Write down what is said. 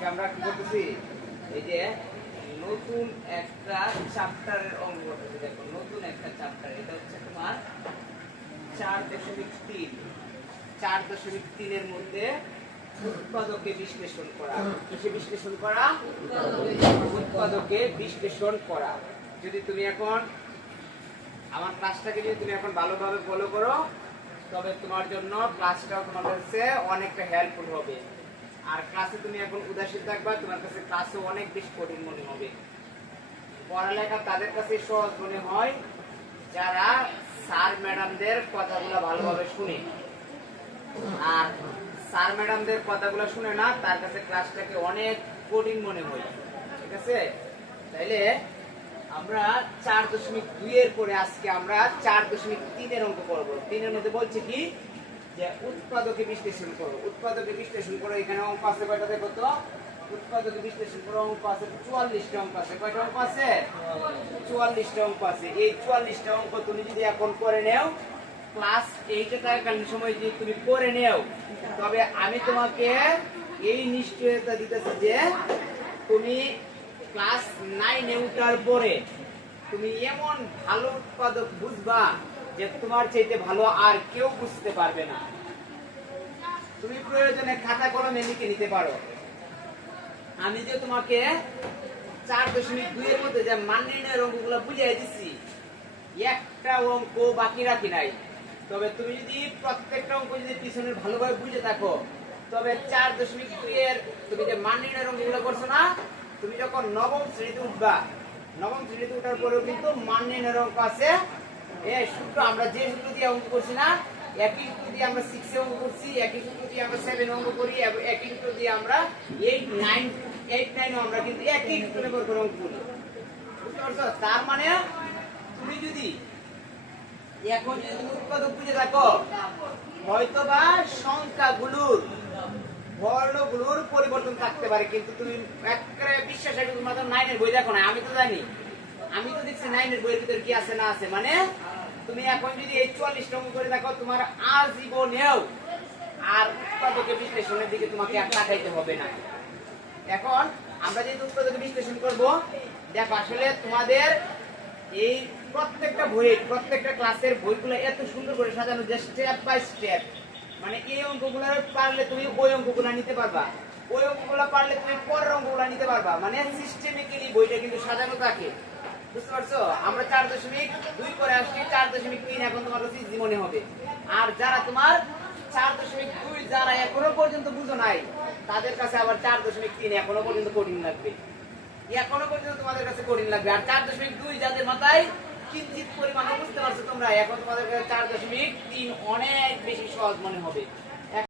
আজকে আমরা কি করতেছি, এই যে নতুন একটা চ্যাপ্টারের অঙ্ক করতেছি। দেখো নতুন একটা চ্যাপ্টার, এটা হচ্ছে তোমার 4.3। 4.3 এর মধ্যে উৎপাদকে বিশ্লেষণ করা। কিসে বিশ্লেষণ করা? উৎপাদকে বিশ্লেষণ করা। যদি তুমি এখন আমার ক্লাসটাকে যদি তুমি এখন ভালোভাবে ফলো করো, তবে তোমার জন্য ক্লাসটাও তোমার কাছে অনেকটা হেল্পফুল হবে। আর ক্লাসে তুমি এখন উদাসীন থাকবা, তোমার কাছে ক্লাসে অনেক বেশি কঠিন মনে হবে। পড়ালেখা তাদের কাছে সহজ মনে হয় যারা স্যার ম্যাডামদের কথাগুলো ভালোভাবে শুনে। আর স্যার ম্যাডামদের কথাগুলো শুনে না, তার কাছে ক্লাসটাকে অনেক কঠিন মনে হয়। ঠিক আছে? তাইলে আমরা 4.2 এর পরে আজকে আমরা 4.3 এর অঙ্ক করব। 3 এর মধ্যে বলছে কি যে উৎপাদকে বিশ্লেষণ করো। উৎপাদকে বিশ্লেষণ করো। এখানে অঙ্ক আছে কয়টা দেখো তো? উৎপাদকে বিশ্লেষণ করো অঙ্ক আছে 44টা অঙ্ক আছে। কয়টা অঙ্ক আছে? 44টা অঙ্ক আছে। এই 44টা অঙ্ক তুমি যদি এখন করে নাও, ক্লাস 8 এ থাকাকালীন সময় যদি তুমি করে নাও, তবে আমি তোমাকে এই নিশ্চয়তা দিতেছি যে তুমি ক্লাস 9 এ উঠার পরে তুমি এমন ভালো উৎপাদক বুঝবা যে তোমার চাইতে ভালো আর কেউ বুঝতে পারবে না। তুমি প্রয়োজনে খাতা কলমে লিখে নিতে পারো। আমি যে তোমাকে 4.2 এর মধ্যে যে মান নির্ণয়ের অঙ্কগুলো বুঝিয়ে দিচ্ছি, একটা অঙ্ক বাকি রাখি নাই। তবে তুমি যদি প্রত্যেকটা অঙ্ক যদি পিছনের ভালোভাবে বুঝে থাকো, তবে 4.2 এর তুমি যে মান নির্ণয়ের অঙ্কগুলো করছো না, তুমি যখন নবম শ্রেণীতে উঠবা, নবম শ্রেণীতে উঠার পরেও কিন্তু মান নির্ণয়ের অঙ্ক আছে। এই সূত্র আমরা যে সূত্র দিয়ে অঙ্ক করছি না, একই সূত্র দিয়ে আমরা 6 এ অঙ্ক করছি, একই সূত্র দিয়ে আমরা 7 এ অঙ্ক করি, একই সূত্র দিয়ে আমরা 8, 9 ও আমরা কিন্তু একই সূত্র ব্যবহার করে অঙ্ক করি। বুঝতে পারছো? তার মানে তুমি যদি এখন যদি উৎপাদক বুঝে থাকো, হয়তোবা সংখ্যাগুলোর বর্ণগুলোর পরিবর্তন থাকতে পারে, কিন্তু তুমি একেবারে বিশ্বাস রাখো তোমার 9 এর বই দেখো না। আমি তো জানি, আমি তো দেখছি 9 এর বইয়ের ভিতরে কি আছে না আছে। মানে তুমি এখন যদি এই 44টা অঙ্ক করে দেখো, তোমার আজীবনেও আর উৎপাদকে বিশ্লেষণের দিকে তোমাকে আর তাকাইতে হবে না। এখন আমরা যেহেতু উৎপাদকে বিশ্লেষণ করব, দেখো আসলে তোমাদের এই প্রত্যেকটা বই, প্রত্যেকটা ক্লাসের বইগুলো এত সুন্দর করে সাজানো যে স্টেপ বাই স্টেপ। মানে এই অঙ্কগুলো পারলে তুমি ওই অঙ্কগুলো নিতে পারবা, ওই অঙ্কগুলো পারলে তুমি পরের অঙ্কগুলো নিতে পারবা। মানে সিস্টেমিক্যালি বইটা কিন্তু সাজানো থাকে। বুঝতে পারছো? আমরা 4.2 করে আসছি, 4.3 এখন তোমার কাছে ইজি মনে হবে। আর যারা তোমার 4.2 যারা এখনো পর্যন্ত বুঝো নাই, তাদের কাছে আবার 4.3 এখনো পর্যন্ত কঠিন লাগবে। এখনো পর্যন্ত তোমাদের কাছে কঠিন লাগবে। আর 4.2 যাদের মাথায় কিঞ্চিত পরিমাণে বুঝতে পারছো তোমরা, এখন তোমাদের কাছে 4.3 অনেক বেশি সহজ মনে হবে।